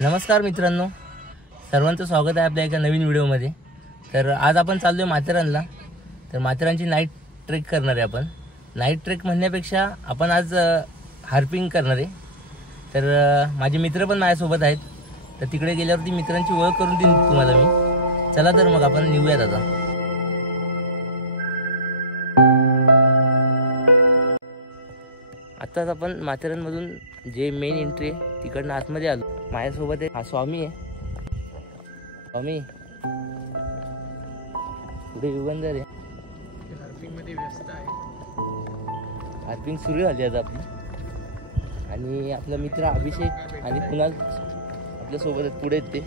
नमस्कार मित्रांनो, सर्वांचं स्वागत आहे आपल्या एका नवीन व्हिडिओमध्ये। तर आज आपण चाललो आहे माथेरानला। तर माथेरानची नाईट ट्रेक करणार आहे आपण। नाईट ट्रेक म्हणण्यापेक्षा आपण आज हार्पिंग करणार आहे। तर माझे मित्र पण माझ्यासोबत आहेत। तर तिकडे गेल्यावरती मित्रांची ओळख करून देईन तुम्हाला मी। चला तर मग आपण निघूयात आता। आत्ताच आपण माथेरानमधून जे मेन एंट्री आहे तिकडनं आतमध्ये आलो। माझ्यासोबत हा स्वामी आहे। स्वामी पुढे युगंधर आहे। हार्पिंग मध्ये व्यस्त आहे। हार्पिंग सुरू झाली आता आपली। आणि आपला मित्र अभिषेक आणि कुणाल आपल्या सोबत आहेत, पुढे आहेत ते।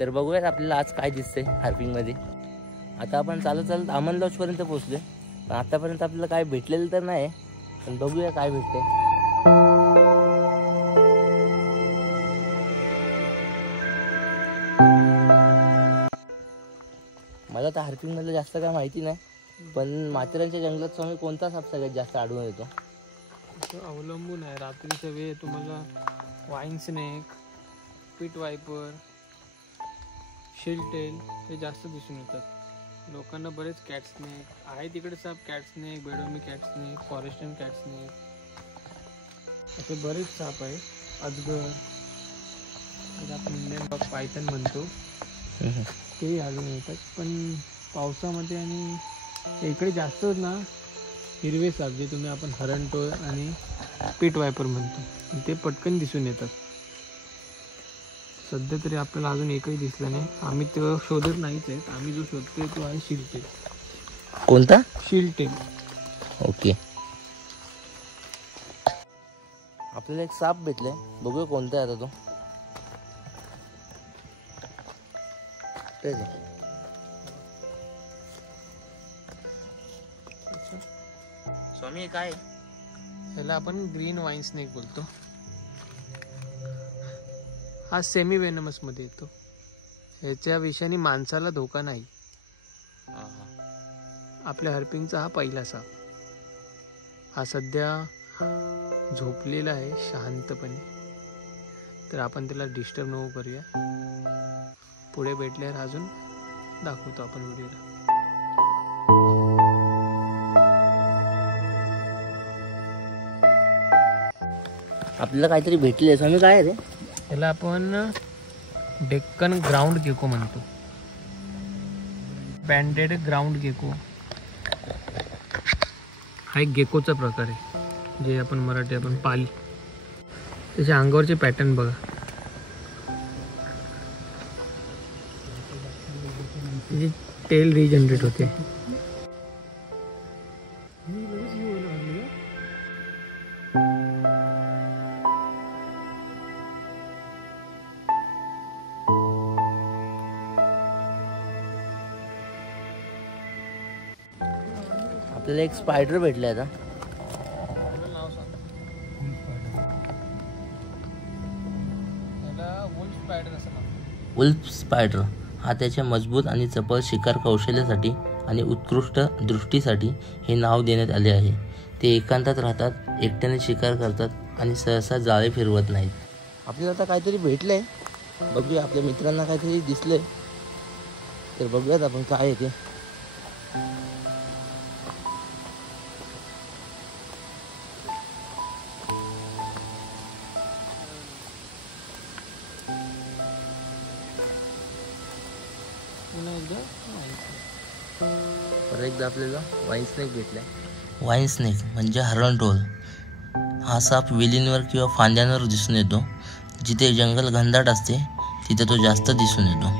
तर बघूयात आपल्याला आज काय दिसतंय हार्पिंग मध्ये। आता आपण चालत चालत अमन लॉज पर्यंत पोहोचलोय। पण आतापर्यंत आपल्याला काय भेटलेलं तर नाही, पण बघूया काय भेटतंय। मला तर हार्पिंग मधलं जास्त काय माहिती नाही, पण माथेरानच्या जंगलात स्वामी कोणता साप सगळ्यात जास्त आढळून येतो? अवलंबून आहे। रात्रीचा वेळ तुम्हाला वाईन स्नेक, पीट वायपर, शिलटेल हे जास्त दिसून येतात। लोकांना बरेच कॅट स्नेक आहे तिकडे साप, cat snake, Beddome cat snake, Forsten cat snake असे बरेच साप आहे। अजगर, आपण इंडियन पायथन म्हणतो ते अजून येतात। पण पावसामध्ये आणि इकडे जास्त ना हिरवे साप जे तुम्ही आपण हरणटोळ आणि पीट वायपर म्हणतो ते पटकन दिसून येतात। सध्या तरी आपल्याला अजून एकही दिसला नाही। आम्ही तो शोधत नाहीच आहेत। आम्ही जो शोधतोय तो आहे शिलटेल। कोणता? शिलटेल। ओके, आपल्याला एक साप भेटलाय, बघूया कोणता आहे आता तो। स्वामी काय? ह्याला आपण ग्रीन वाईन स्नेक बोलतो। हा सेमी वेनमस मध्ये येतो। ह्याच्या विषाने माणसाला धोका नाही। आपल्या हार्पिंगचा हा पहिला साप। हा सध्या झोपलेला आहे शांतपणे। तर आपण त्याला डिस्टर्ब नको करूया। पुढे भेटल्यावर अजून दाखवतो आपण व्हिडिओला। आपल्याला काहीतरी भेटले स्वामी, काय आहे रे? याला आपण डेक्कन ग्राउंड गेको म्हणतो। बँडेड ग्राउंड गेको हा एक गेकोचा प्रकार आहे, जे आपण मराठी आपण पाली। त्याच्या अंगावरचे पॅटर्न बघा, त्याची टेल रिजनरेट होते। आपल्याला एक स्पायडर भेटलाय आता। वुल्फ स्पायडर हा त्याच्या मजबूत आणि चपळ शिकार कौशल्यासाठी आणि उत्कृष्ट दृष्टीसाठी हे नाव देण्यात आले आहे। ते एकांतात राहतात, एकट्याने शिकार करतात आणि सहसा जाळे फिरवत नाहीत। आपल्याला आता काहीतरी भेटलंय, बघूया। आपल्या मित्रांना काहीतरी दिसलंय, तर बघूयात आपण काय आहे ते। परत एकदा आपल्याला वाईन स्नेक भेटलाय। वाईन स्नेक म्हणजे हरणटोळ। हा साप वेलींवर किंवा फांद्यांवर दिसून येतो। जिथे जंगल घनदाट असते तिथे तो जास्त दिसून येतो।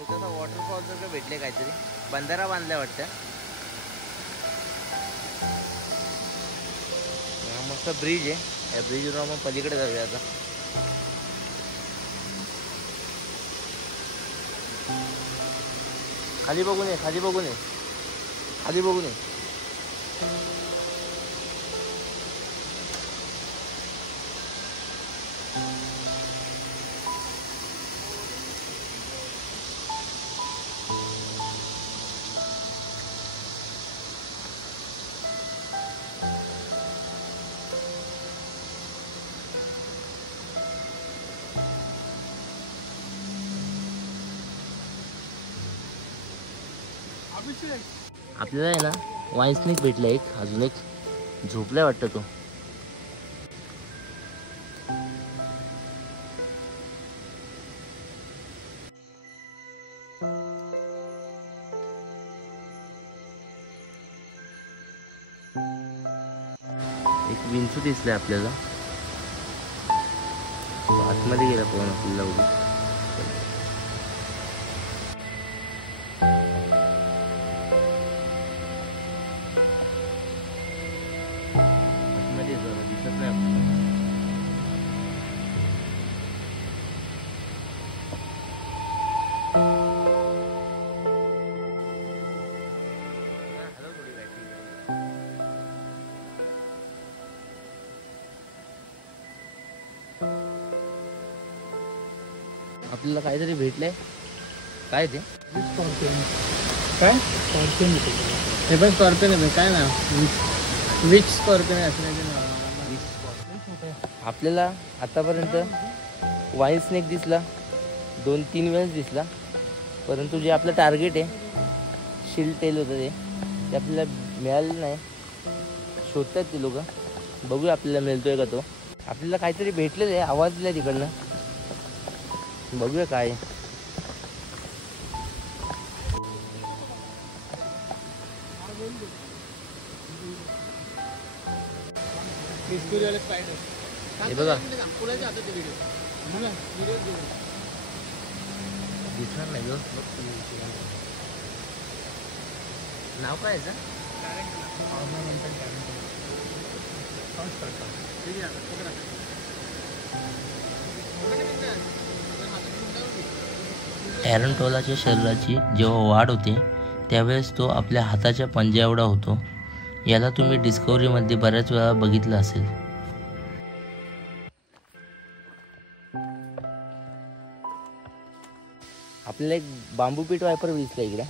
छोटासा वॉटरफॉल सारखं भेटले काहीतरी, बंधारा बांधलाय वाटतं. हा मस्त ब्रिज आहे, या ब्रिजवर आपण पलीकडे जाऊया आता. खाली बघून ये, खाली बघून ये, खाली बघून ये. आपल्याला आहे ना वाईन स्नेक भेटला एक, अजून एक झोपलाय वाटतं तो. एक विंचू दिसलाय आपल्याला, आतमध्ये गेला पाहून आपल्याला उभी. आपल्याला काहीतरी भेटलंय, काय ते? काय स्कॉर्पियन? हे पण स्कॉर्पियन आहे. काय ना विच स्कॉर्पियन असण्याचे नाव. आपल्याला आतापर्यंत वाईन स्नेक दिसला, 2-3 वेळेस दिसला, परंतु जे आपलं टार्गेट आहे शिल्ड टेल होतं ते आपल्याला मिळालं नाही. शोधतात ते लोक, बघूया आपल्याला मिळतोय का तो. आपल्याला काहीतरी भेटलेलं आहे, आवाज दिला तिकडनं, बघूया काय. हे बघा दिसणार नाही ग. नाव काय याचं? टॅरंटोलाच्या शरीराची जेव्हा वाढ होते त्यावेळेस तो आपल्या हाताच्या पंजा एवढा होतो. याला तुम्ही डिस्कवरीमध्ये बऱ्याच वेळा बघितलं असेल. आपल्याला एक बांबू पीट वायपर दिसला इकडे.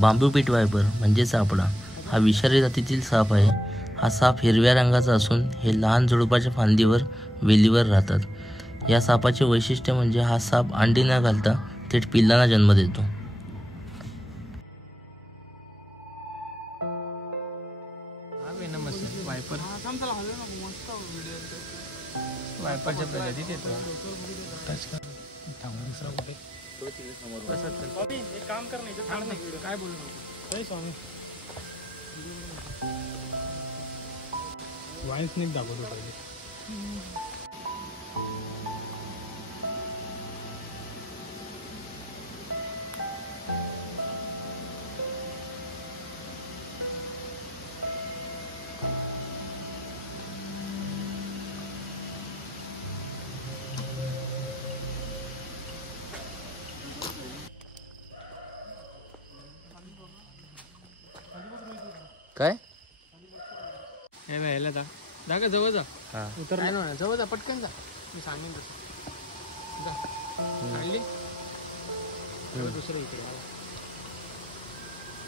बांबू पीट वायपर म्हणजे सापडा हा विषारी जातीतील साप आहे. हा साप हिरव्या रंगाचा असून हे लहान झुडुपाच्या फांदीवर वेलीवर राहतात. या सापाचे वैशिष्ट्य म्हणजे हा साप अंडी न घालता थेट पिल्लांना जन्म देतो. वायपरच्या प्रजातीत येतो. काय बोलू स्वामी वाईन स्नेक दाखवतो पाहिजे. काय हे व्हायला जा का जवळ जा. उतर नाही ना, जवळ जा, पटकन जा. मी सांगेन तसं जा. काढली दुसरं इकडे.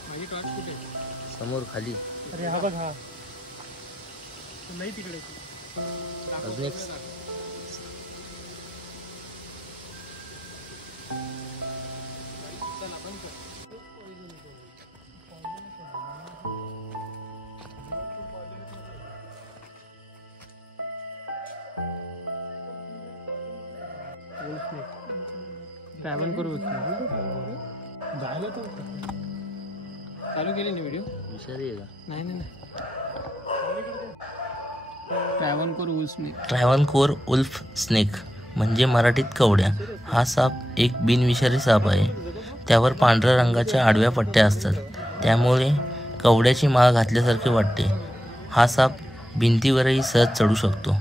माझी टॉर्च कुठे? समोर खाली. अरे हा बघ, हा नाही तिकडे. अजून एक ट्रॅव्हल करू जायला तर चालू केली ना व्हिडिओ. विषारी आहे का? नाही Travancore wolf snake. Travancore wolf snake म्हणजे मराठीत कवड्या. हा साप एक बिनविषारी साप आहे. त्यावर पांढऱ्या रंगाच्या आडव्या पट्ट्या असतात, त्यामुळे कवड्याची माळ घातल्यासारखे वाटते. हा साप भिंतीवरही सहज चढू शकतो.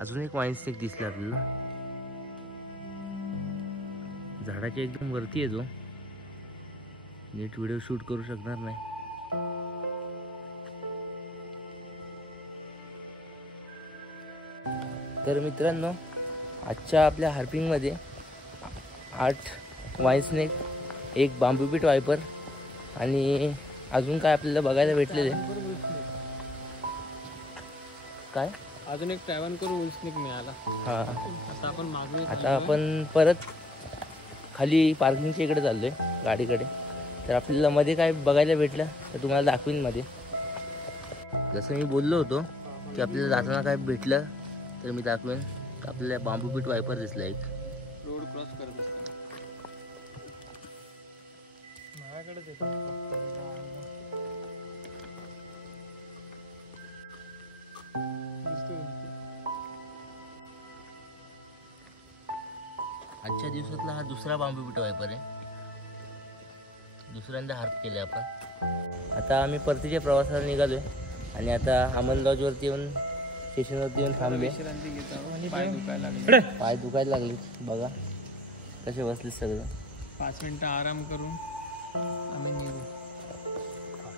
अजून एक वाईन स्नेक दिसला आपल्याला. झाडाच्या एकदम वरती येतो. नीट व्हिडिओ शूट करू शकणार नाही. तर मित्रांनो, आजच्या आपल्या हार्पिंगमध्ये 8 वाईन स्नेक, एक बांबू बीट वायपर आणि अजून काय आपल्याला बघायला भेटलेले काय अजून एक ट्रॅव्हल करू वुल स्नेक मिळाला. हा, आता आपण परत खाली पार्किंगच्या इकडे चाललोय गाडीकडे. तर आपल्याला मध्ये काय बघायला भेटलं तर तुम्हाला दाखवीन मध्ये. जसं मी बोललो होतो की आपल्याला जाताना काय भेटलं तर मी दाखवेन. आपल्याला बांबू बीट वायपर दिसला एक रोड क्रॉस करत असताना. आजच्या दिवसातला हा दुसरा बांबू बीट वायपर आहे. दुसऱ्यांदा हार्प केले आपण. आता आम्ही परतीच्या प्रवासाला निघालोय आणि आता अमन लॉजवरती येऊन स्टेशनवरती येऊन थांबले. पाय दुखायला लागले. बघा कसे बसले सगळं. 5 मिनिटं आराम करून आम्ही निघू.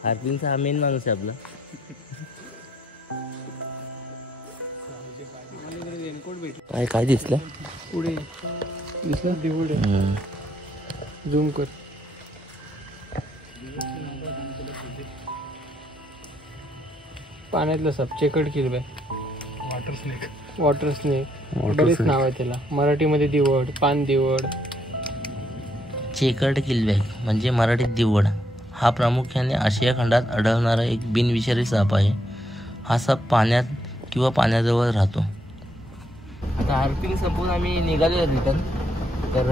हार्पिंगचा हा मेन माणूस आहे आपला. रेनकोट भेट. काय काय दिसलं पुढे दिसलं दिवड झूम कर. पाण्यातलं साप चेकड किलबाय. वॉटर स्नेक बरेच नाव आहे त्याला. मराठीमध्ये दिवड, पान दिवड. चेकर्ड किलबॅक म्हणजे मराठीत दिवड. हा प्रामुख्याने आशिया खंडात आढळणारा एक बिनविषारी साप आहे. हा साप पाण्यात किंवा पाण्याजवळ राहतो. आता हार्पिंग संपवून आम्ही निघालो रिटर्न. तर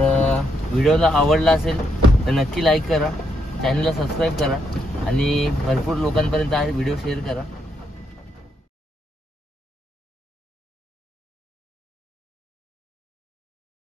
व्हिडिओला आवडला असेल तर नक्की लाईक करा, चॅनलला सबस्क्राईब करा आणि भरपूर लोकांपर्यंत हा व्हिडिओ शेअर करा.